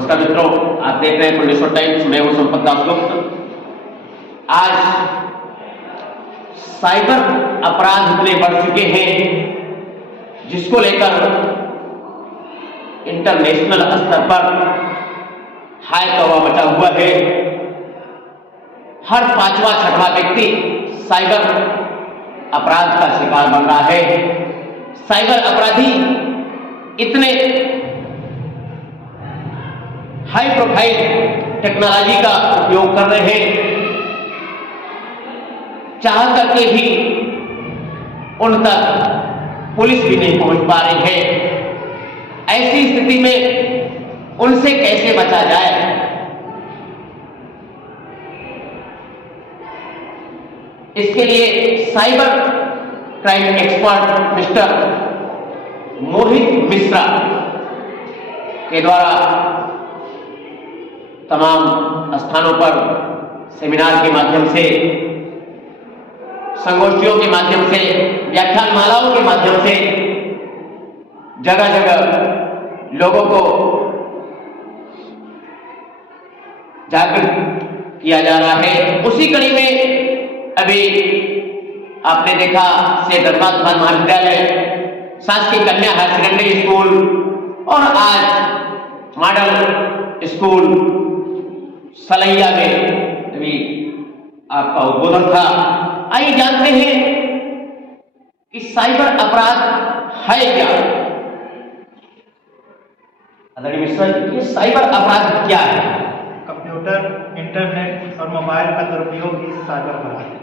नमस्कार मित्रों, आप देख रहे हैं पुलिस टाइम्स। मैं हूं संपत दासगुप्त। आज साइबर अपराध इतने बढ़ चुके हैं जिसको लेकर इंटरनेशनल स्तर पर हाय तौबा मचा हुआ है। हर पांचवा छठवां व्यक्ति साइबर अपराध का शिकार बन रहा है। साइबर अपराधी इतने हाई प्रोफाइल टेक्नोलॉजी का उपयोग कर रहे हैं, चाह करके भी उन तक पुलिस भी नहीं पहुंच पा रही है। ऐसी स्थिति में उनसे कैसे बचा जाए, इसके लिए साइबर क्राइम एक्सपर्ट मिस्टर मोहित मिश्रा के द्वारा तमाम स्थानों पर सेमिनार के माध्यम से, संगोष्ठियों के माध्यम से, व्याख्यान मालाओं के माध्यम से जगह जगह लोगों को जागरूक किया जा रहा है। उसी कड़ी में अभी आपने देखा से धर्मात्मा महाविद्यालय, शासकीय कन्या हायर सेकेंडरी स्कूल और आज मॉडल स्कूल सलैया में अभी आपका उद्बोधन था। आइए जानते हैं कि साइबर अपराध है क्या। आदरणीय मिश्रा जी, ये साइबर अपराध क्या है? कंप्यूटर, इंटरनेट और मोबाइल का दुरुपयोग ही साइबर अपराध है।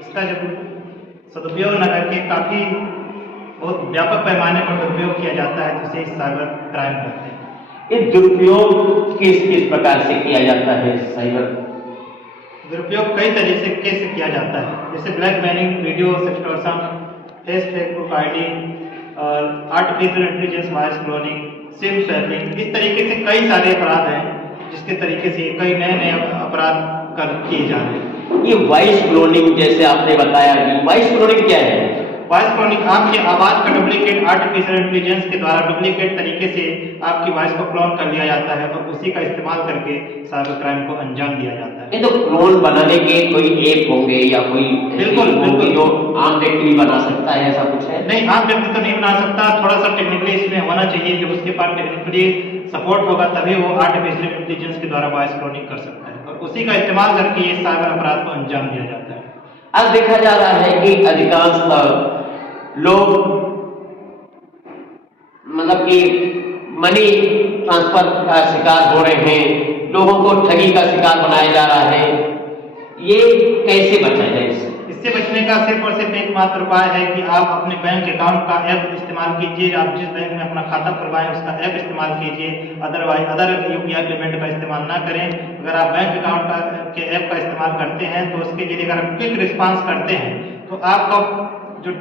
इसका जब सदुपयोग न करके काफी बहुत व्यापक पैमाने पर दुरुपयोग किया जाता है, जिसे साइबर क्राइम कहते हैं। ये दुरुपयोग किस प्रकार से किया जाता है? साइबर दुरुपयोग कई तरीके से किया जाता है, जैसे blackmailing, video sextortion, Facebook ID और artificial intelligence, voice cloning, SIM swapping. इस तरीके से कई सारे अपराध हैं जिसके तरीके से कई नए अपराध किए जा रहे हैं। ये वॉइस क्लोनिंग जैसे आपने बताया, वॉइस क्लोनिंग क्या है? वॉइस क्लोनिंग आपकी आवाज का डुप्लीकेट आर्टिफिशियल इंटेलिजेंस के द्वारा डुप्लीकेट तरीके से आपकी वॉइस को क्लोन कर लिया जाता है और उसी का इस्तेमाल करके साइबर क्राइम को अंजाम दिया जाता है। ये तो क्लोन बनाने के कोई ऐप होंगे या कोई बिल्कुल जो आम व्यक्ति बना सकता है, ऐसा कुछ है? नहीं, आम व्यक्ति तो नहीं बना सकता। थोड़ा सा टेक्निकली इसमें होना चाहिए। जब उसके पास टेक्निकली सपोर्ट होगा तभी वो आर्टिफिशियल इंटेलिजेंस के द्वारा वॉइस क्लोनिंग कर सकता है और उसी का इस्तेमाल करके ये साइबर अपराध को अंजाम दिया जाता है। अब देखा जा रहा है कि अधिकांश लोग मतलब कि मनी ट्रांसफर का शिकार हो रहे हैं, लोगों को ठगी का शिकार बनाया जा रहा है। ये कैसे बचा जाए इससे बचने का सिर्फ और सिर्फ एकमात्र उपाय है कि आप अपने बैंक अकाउंट का ऐप इस्तेमाल कीजिए। आप जिस बैंक में अपना खाता खुलवाएं उसका ऐप इस्तेमाल कीजिए। अदरवाइज अदर यूपीआई पेमेंट का इस्तेमाल ना करें। अगर आप बैंक अकाउंट के ऐप का इस्तेमाल करते हैं तो उसके जरिए अगर क्विक रिस्पांस करते हैं तो आपका जो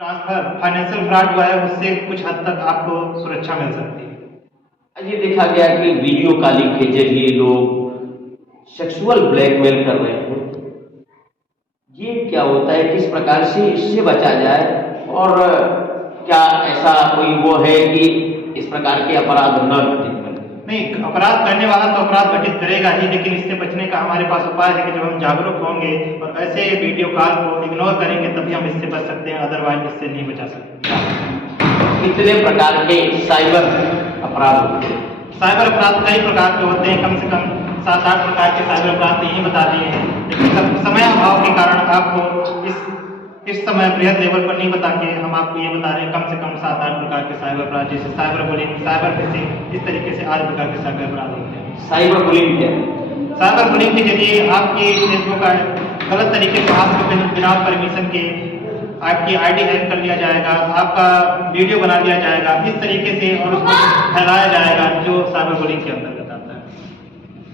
ट्रांसफर फाइनेंशियल फ्रॉड हुआ है उससे कुछ हद तक आपको सुरक्षा मिल सकती है। ये देखा गया कि वीडियो कॉलिंग के जरिए लोग सेक्सुअल ब्लैकमेल कर रहे हैं। ये क्या होता है, किस प्रकार से इससे बचा जाए और क्या ऐसा कोई वो है कि इस प्रकार के अपराध न घटित करें? नहीं, अपराध करने वाला तो अपराध घटित करेगा ही, लेकिन इससे बचने का हमारे पास उपाय है कि जब हम जागरूक होंगे और ऐसे वीडियो कॉल को इग्नोर करेंगे तभी हम इससे बच सकते हैं, अदरवाइज इससे नहीं बचा सकते। कितने प्रकार के साइबर अपराध होते हैं? साइबर अपराध कई प्रकार के होते हैं, कम से कम 7-8 प्रकार के साइबर अपराध यही बता दिए हैं, लेकिन समय अभाव के कारण आपको इस समय बृहद लेवल पर नहीं बता के हम आपको ये बता रहे हैं कम से कम 7-8 प्रकार के साइबर अपराध, जैसे साइबर बुलिंग, साइबर फिशिंग, इस तरीके से 8 प्रकार के साइबर अपराध होते हैं। साइबर बुलिंग क्या है? साइबर बुलिंग के जरिए आपके फेसबुक का गलत तरीके से आपको बिना परमिशन के आपकी आईडी हैक कर लिया जाएगा, आपका वीडियो बना लिया जाएगा इस तरीके से और उसको फैलाया जाएगा, जो साइबर बुलिंग के अंतर्गत आता है।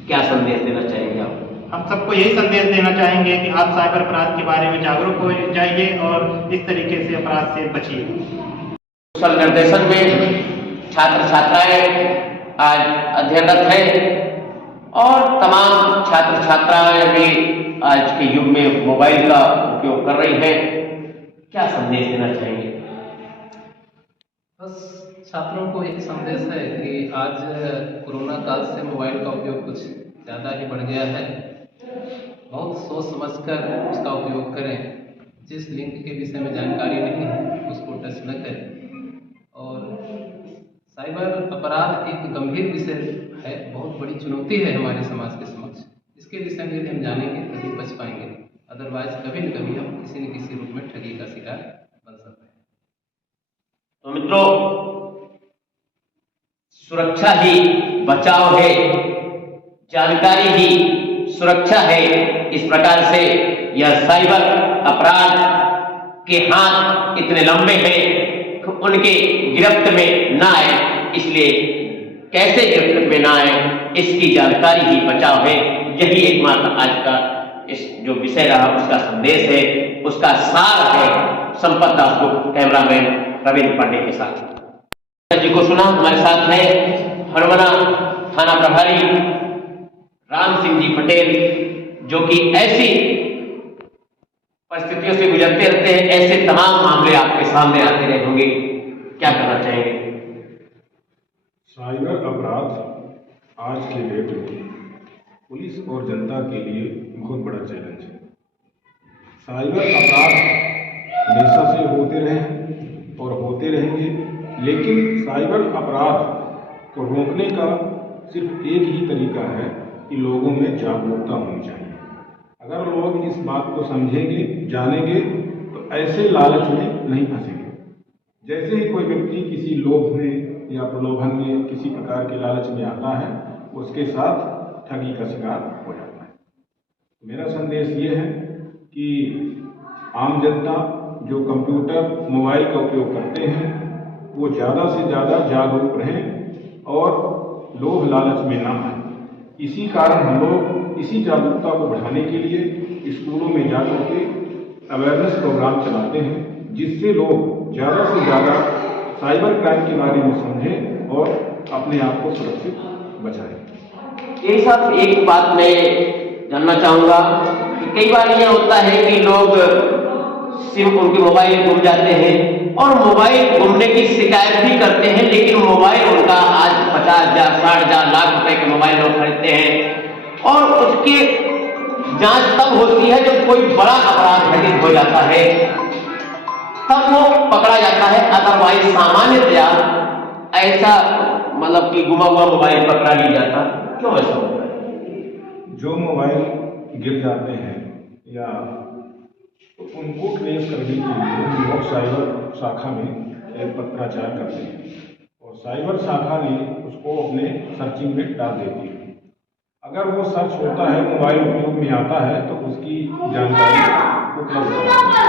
क्या संदेश देना चाहेंगे आप? हम सबको यही संदेश देना चाहेंगे कि आप साइबर अपराध के बारे में जागरूक हो जाइए और इस तरीके से अपराध से बचिए। कुशल निर्देशन में छात्र छात्राएं आज अध्ययनरत हैं और तमाम छात्र छात्राएं भी आज के युग में मोबाइल का उपयोग कर रही हैं। क्या संदेश देना चाहेंगे? बस छात्रों को एक संदेश है कि आज कोरोना काल से मोबाइल का उपयोग कुछ ज़्यादा ही बढ़ गया है। बहुत सोच समझकर उसका उपयोग करें। जिस लिंक के विषय में जानकारी नहीं है उसको टच न करें। और साइबर अपराध एक गंभीर विषय है, बहुत बड़ी चुनौती है हमारे समाज के समक्ष। इसके विषय में यदि हम जानेंगे तभी बच पाएंगे, अदरवाइज कभी न कभी हम किसी न किसी रूप में ठगी का शिकार बन सकते हैं। तो मित्रों, सुरक्षा ही बचाव है, जानकारी ही सुरक्षा है। इस प्रकार से यह साइबर अपराध के हाथ इतने लंबे हैं कि उनके गिरफ्त में ना आए, इसलिए कैसे गिरफ्त में ना आए इसकी जानकारी ही बचाव है। यही एकमात्र आज का इस जो विषय रहा उसका संदेश है, उसका सार है। संपत दास को कैमरामैन रविंद्र पांडे के साथ जी को सुना। हमारे साथ है हरवना थाना प्रभारी राम सिंह जी पटेल, जो कि ऐसी परिस्थितियों से गुजरते रहते हैं, ऐसे तमाम मामले आपके सामने आते रहे होंगे। क्या कहना चाहेंगे? साइबर अपराध आज के डेट में पुलिस और जनता के लिए बहुत बड़ा चैलेंज है। साइबर अपराध हमेशा से होते रहे हैं और होते रहेंगे, लेकिन साइबर अपराध को रोकने का सिर्फ एक ही तरीका है कि लोगों में जागरूकता होनी चाहिए। अगर लोग इस बात को समझेंगे, जानेंगे, तो ऐसे लालच में नहीं फंसेंगे। जैसे ही कोई व्यक्ति किसी लोभ में या प्रलोभन में किसी प्रकार के लालच में आता है, उसके साथ ठगी का शिकार हो जाता है। मेरा संदेश ये है कि आम जनता जो कंप्यूटर मोबाइल का उपयोग करते हैं वो ज़्यादा से ज़्यादा जागरूक रहें और लोभ लालच में ना आए। इसी कारण हम लोग इसी जागरूकता को बढ़ाने के लिए स्कूलों में जाकर के अवेयरनेस प्रोग्राम चलाते हैं, जिससे लोग ज़्यादा से ज़्यादा साइबर क्राइम के बारे में समझें और अपने आप को सुरक्षित बचाएं। ये सब एक बात मैं जानना चाहूँगा कि कई बार यह होता है कि लोग सिर्फ उनके मोबाइल गुम जाते हैं और मोबाइल गुमने की शिकायत भी करते हैं, लेकिन मोबाइल उनका आज 50,000, 60,000, लाख रुपए के मोबाइल लोग खरीदते हैं और उसकी जांच तब होती है जब कोई बड़ा अपराध घटित हो जाता है, तब वो पकड़ा जाता है। अदरवाइज सामान्यतया ऐसा मतलब कि गुमा हुआ मोबाइल पकड़ा नहीं जाता। क्यों ऐसा होता है? जो मोबाइल गिर जाते हैं या तो उनको ट्रेस करने के लिए हम लोग साइबर शाखा में एक पत्राचार करते हैं और साइबर शाखा ने उसको अपने सर्चिंग में डाल देती है। अगर वो सर्च होता है, मोबाइल उपयोग में आता है, तो उसकी जानकारी उपलब्ध होती है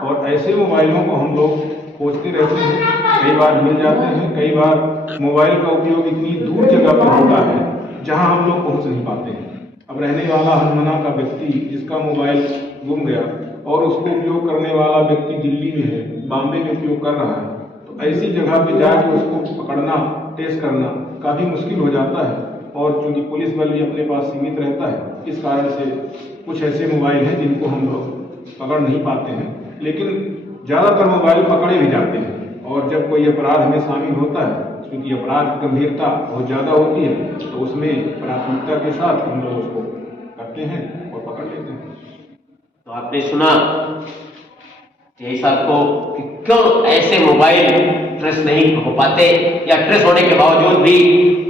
और ऐसे मोबाइलों को हम लोग खोजते रहते हैं। कई बार मिल जाते हैं, कई बार मोबाइल का उपयोग इतनी दूर जगह पर होता है जहां हम लोग पहुंच नहीं पाते हैं। अब रहने वाला हरमना का व्यक्ति जिसका मोबाइल गुम गया और उसको उपयोग करने वाला व्यक्ति दिल्ली में है, बॉम्बे में उपयोग कर रहा है, तो ऐसी जगह पे जाके उसको पकड़ना, टेस्ट करना काफ़ी मुश्किल हो जाता है। और चूंकि पुलिस बल भी अपने पास सीमित रहता है, इस कारण से कुछ ऐसे मोबाइल हैं जिनको हम लोग पकड़ नहीं पाते हैं, लेकिन ज़्यादातर मोबाइल पकड़े भी जाते हैं। और जब कोई अपराध में शामिल होता है, क्योंकि अपराध की गंभीरता बहुत ज़्यादा होती है, तो उसमें प्राथमिकता के साथ हम लोग उसको करते हैं और पकड़ लेते हैं। तो आपने सुना जय साहब को कि क्यों ऐसे मोबाइल ट्रेस नहीं हो पाते या ट्रेस होने के बावजूद भी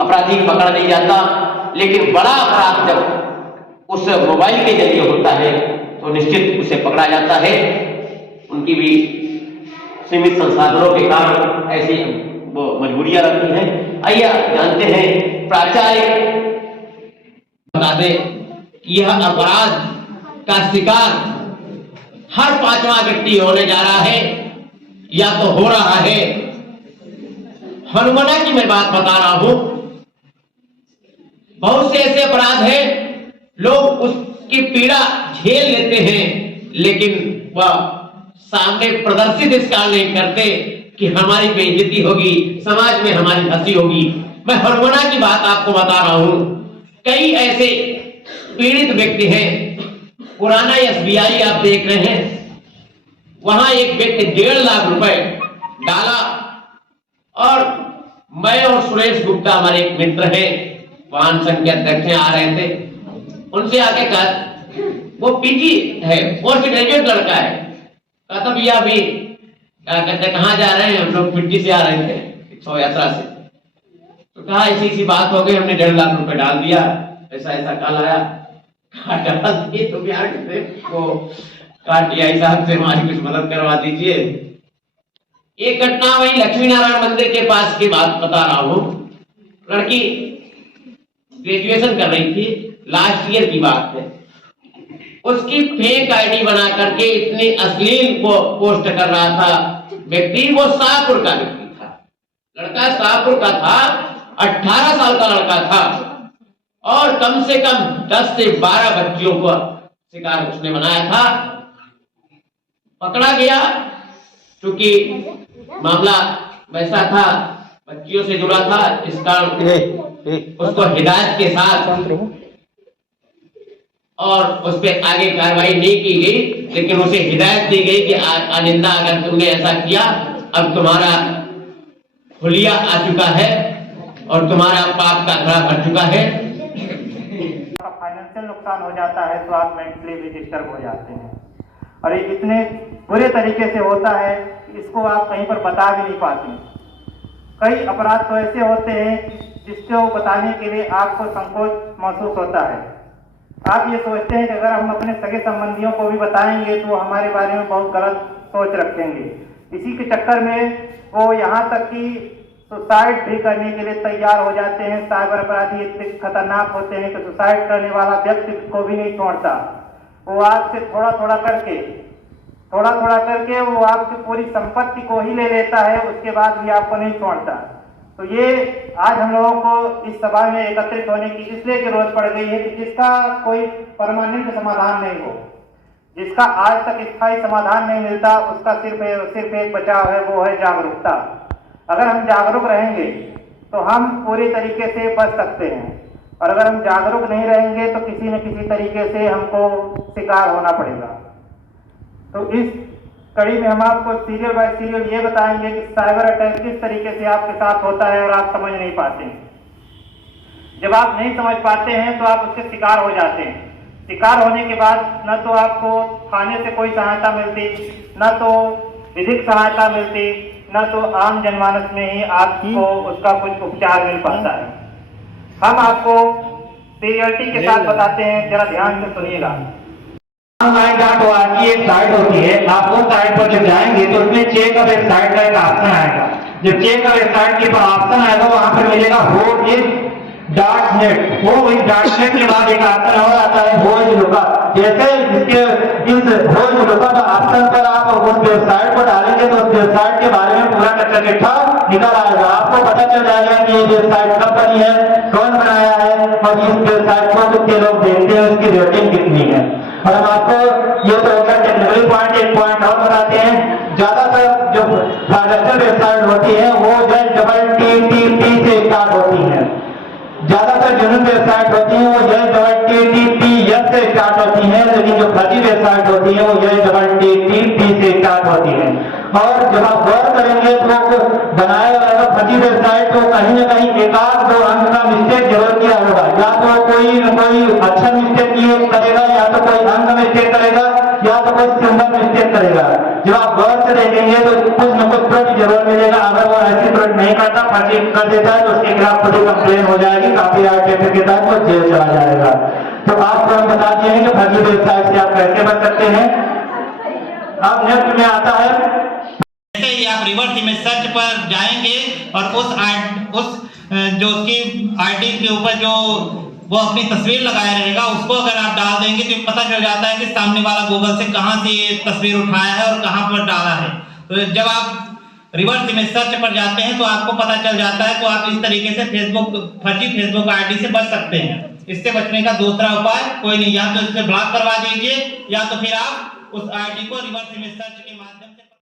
अपराधी पकड़ा नहीं जाता, लेकिन बड़ा अपराध जब उस मोबाइल के जरिए होता है तो निश्चित उसे पकड़ा जाता है। उनकी भी सीमित संसाधनों के कारण ऐसी वो मजबूरियां रहती हैं। आइए जानते हैं प्राचार्य बता दें कि यह अपराध का शिकार हर 5वां व्यक्ति होने जा रहा है या तो हो रहा है। हनुमाना की मैं बात बता रहा हूं, बहुत से ऐसे अपराध हैं लोग उसकी पीड़ा झेल लेते हैं, लेकिन वह सामने प्रदर्शित इस कारण नहीं करते कि हमारी बेइज्जती होगी, समाज में हमारी हंसी होगी। मैं हनुमाना की बात आपको बता रहा हूं। कई ऐसे पीड़ित व्यक्ति हैं, पुराना SBI आप देख रहे हैं, वहां एक व्यक्ति 1.5 लाख रुपए डाला और और सुरेश गुप्ता हमारे एक मित्र हैं, वाहन संघ के अध्यक्ष हैं, आ रहे थे, उनसे आके कहा, वो पीजी है, पोस्ट ग्रेजुएट लड़का है, कहा था भैया अभी क्या कहते कहाँ जा रहे हैं, हम लोग मिट्टी से आ रहे थे शव यात्रा से, तो कहा ऐसी बात हो गई, हमने 1.5 लाख रुपए डाल दिया, ऐसा कॉल आया, डाल दिए तो बिहार को टीआई साहब से हमारी कुछ मदद करवा दीजिए। एक घटना वही लक्ष्मी नारायण मंदिर के पास की बात बता रहा हूँ, लड़की ग्रेजुएशन कर रही थी, लास्ट ईयर की बात है, उसकी फेक आईडी बना करके इतनी अश्लील को पोस्ट कर रहा था व्यक्ति, वो शाहपुर का व्यक्ति था, लड़का शाहपुर का था, 18 साल का लड़का था, और कम से कम 10 से 12 बच्चियों को शिकार उसने बनाया था। पकड़ा गया, क्योंकि मामला वैसा था, बच्चियों से जुड़ा था, इस कारण उसको हिदायत के साथ और उस पर आगे कार्रवाई नहीं की गई, लेकिन उसे हिदायत दी गई कि आइंदा अगर तुमने ऐसा किया, अब तुम्हारा हुलिया आ चुका है और तुम्हारा पाप का घड़ा भर चुका है। फाइनेंशियल नुकसान हो जाता है तो आप मेंटली भी डिस्टर्ब हो जाते हैं, और ये इतने बुरे तरीके से होता है, इसको आप कहीं पर बता भी नहीं पाते। कई अपराध तो ऐसे होते हैं जिसको बताने के लिए आपको संकोच महसूस होता है। आप ये सोचते हैं कि अगर हम अपने सगे संबंधियों को भी बताएंगे तो हमारे बारे में बहुत गलत सोच रखेंगे। इसी के चक्कर में वो यहाँ तक कि सुसाइड भी करने के लिए तैयार हो जाते हैं। साइबर अपराधी इतने खतरनाक होते हैं कि सुसाइड करने वाला व्यक्ति को भी नहीं छोड़ता। वो आपसे थोड़ा थोड़ा करके वो आपकी पूरी संपत्ति को ही ले लेता है, उसके बाद भी आपको नहीं छोड़ता। तो ये आज हम लोगों को इस सभा में एकत्रित होने की इसलिए जरूरत पड़ गई है कि जिसका कोई परमानेंट समाधान नहीं हो, जिसका आज तक स्थायी समाधान नहीं मिलता, उसका सिर्फ एक बचाव है, वो है जागरूकता। अगर हम जागरूक रहेंगे तो हम पूरी तरीके से बच सकते हैं, और अगर हम जागरूक नहीं रहेंगे तो किसी न किसी तरीके से हमको शिकार होना पड़ेगा। तो इस कड़ी में हम आपको सीरियल बाय सीरियल ये बताएंगे कि साइबर अटैक किस तरीके से आपके साथ होता है और आप समझ नहीं पाते। जब आप नहीं समझ पाते हैं तो आप उसके शिकार हो जाते हैं। शिकार होने के बाद न तो आपको थाने से कोई सहायता मिलती, न तो विधिक सहायता मिलती, न तो आम जनमानस में ही आपको उसका कुछ उपचार मिल पाता है। हम आपको सीरियलिटी के साथ बताते हैं, जरा ध्यान से सुनिएगा। online.org की एक साइट होती है, आप उस साइट पर जब जाएंगे तो उसमें चेक अ वेबसाइट का एक ऑप्शन आएगा। जब चेक अ वेबसाइट के ऊपर ऑप्शन आएगा, वहां पर मिलेगा hois.net। hois.net के बाद एक ऑप्शन और आता है hois-loca। जैसे इस hois-loca का ऑप्शन पर आप उस वेबसाइट पर डालेंगे तो उस वेबसाइट के बारे में पूरा कच्चा चिट्ठा निकल आएगा। आपको पता चल जाएगा कि ये वेबसाइट कब बनी है, कौन बनाया है, और इस वेबसाइट को कितने लोग देखते हैं, उसकी रेटिंग कितनी है। और हम आपको ये तो होगा टेक्निकली पॉइंट, एक पॉइंट और बताते हैं। ज्यादातर जो फ्रॉडस्टर वेबसाइट होती है वो JTTP से स्टार्ट होती है। ज्यादातर जेन्युइन वेबसाइट होती है वो JTTPS से स्टार्ट होती है, लेकिन जो फर्जी वेबसाइट होती है वो JTTP से स्टार्ट होती है। और जब आप गौर करेंगे तो बनाया वाला फर्जी वेबसाइट को कहीं न कहीं एक आध दो अंक का मिस्टेक जरूर किया होगा। या तो कोई न कोई अक्षर मिस्टेक करेगा, या तो कोई अंक मिस्टेक करेगा, या तो कोई सिंबल मिस्टेक करेगा। जब आप गौर से देखेंगे तो कुछ न कुछ त्रुटि जरूर मिलेगा। अगर वो ऐसी त्रुटि नहीं करता, फर्जी कर देता है, तो उसके खिलाफ खुद ही कंप्लेन हो जाएगी, कॉपीराइट एक्ट के तहत वो जेल चला जाएगा। तो आपको हम बता दिए हैं कि फर्जी वेबसाइट से आप कैसे बच सकते हैं। अब नेक्स्ट में आता है, जैसे ही आप रिवर्स इमेज सर्च पर जाएंगे और उस जो उसकी आईडी के ऊपर जो वो अपनी तस्वीर लगाया रहेगा, उसको अगर आप डाल देंगे तो पता चल जाता है कि सामने वाला गूगल से कहां से ये तस्वीर उठाया है और कहां पर डाला है। तो जब आप रिवर्स इमेज सर्च पर जाते हैं तो आपको पता चल जाता है, तो आप इस तरीके से फर्जी फेसबुक आईडी से बच सकते हैं। इससे बचने का दूसरा उपाय कोई नहीं, या तो इससे ब्लॉक करवा दीजिए, या तो फिर आप उस आईडी को रिवर्स इमेज सर्च के माध्यम से